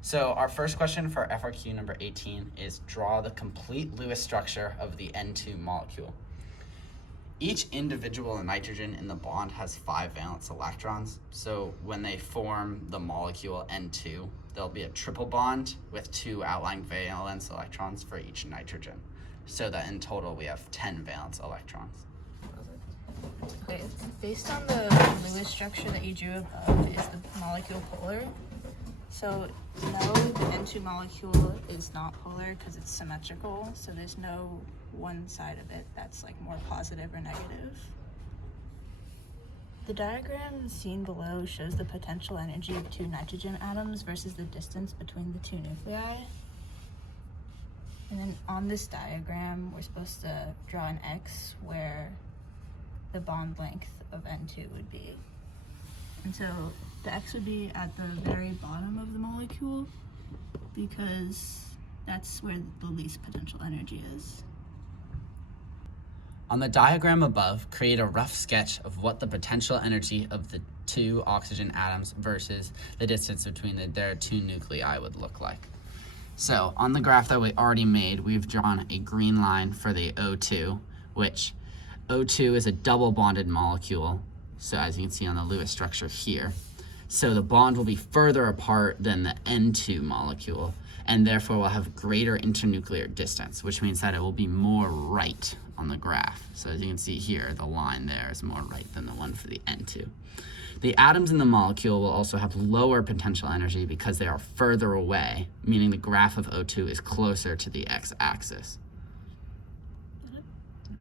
So our first question for FRQ number 18 is draw the complete Lewis structure of the N2 molecule. Each individual nitrogen in the bond has 5 valence electrons. So when they form the molecule N2, there'll be a triple bond with 2 outlying valence electrons for each nitrogen. So that in total we have 10 valence electrons. Okay, based on the Lewis structure that you drew above, is the molecule polar? So no, the N2 molecule is not polar because it's symmetrical, so there's no one side of it that's like more positive or negative. The diagram seen below shows the potential energy of 2 nitrogen atoms versus the distance between the 2 nuclei. And then on this diagram, we're supposed to draw an X where the bond length of N2 would be. And so the X would be at the very bottom of the molecule because that's where the least potential energy is. On the diagram above, create a rough sketch of what the potential energy of the 2 oxygen atoms versus the distance between their 2 nuclei would look like. So on the graph that we already made, we've drawn a green line for the O2, which O2 is a double bonded molecule. So as you can see on the Lewis structure here. So the bond will be further apart than the N2 molecule, and therefore will have greater internuclear distance, which means that it will be more right on the graph. So as you can see here, the line there is more right than the one for the N2. The atoms in the molecule will also have lower potential energy because they are further away, meaning the graph of O2 is closer to the x-axis.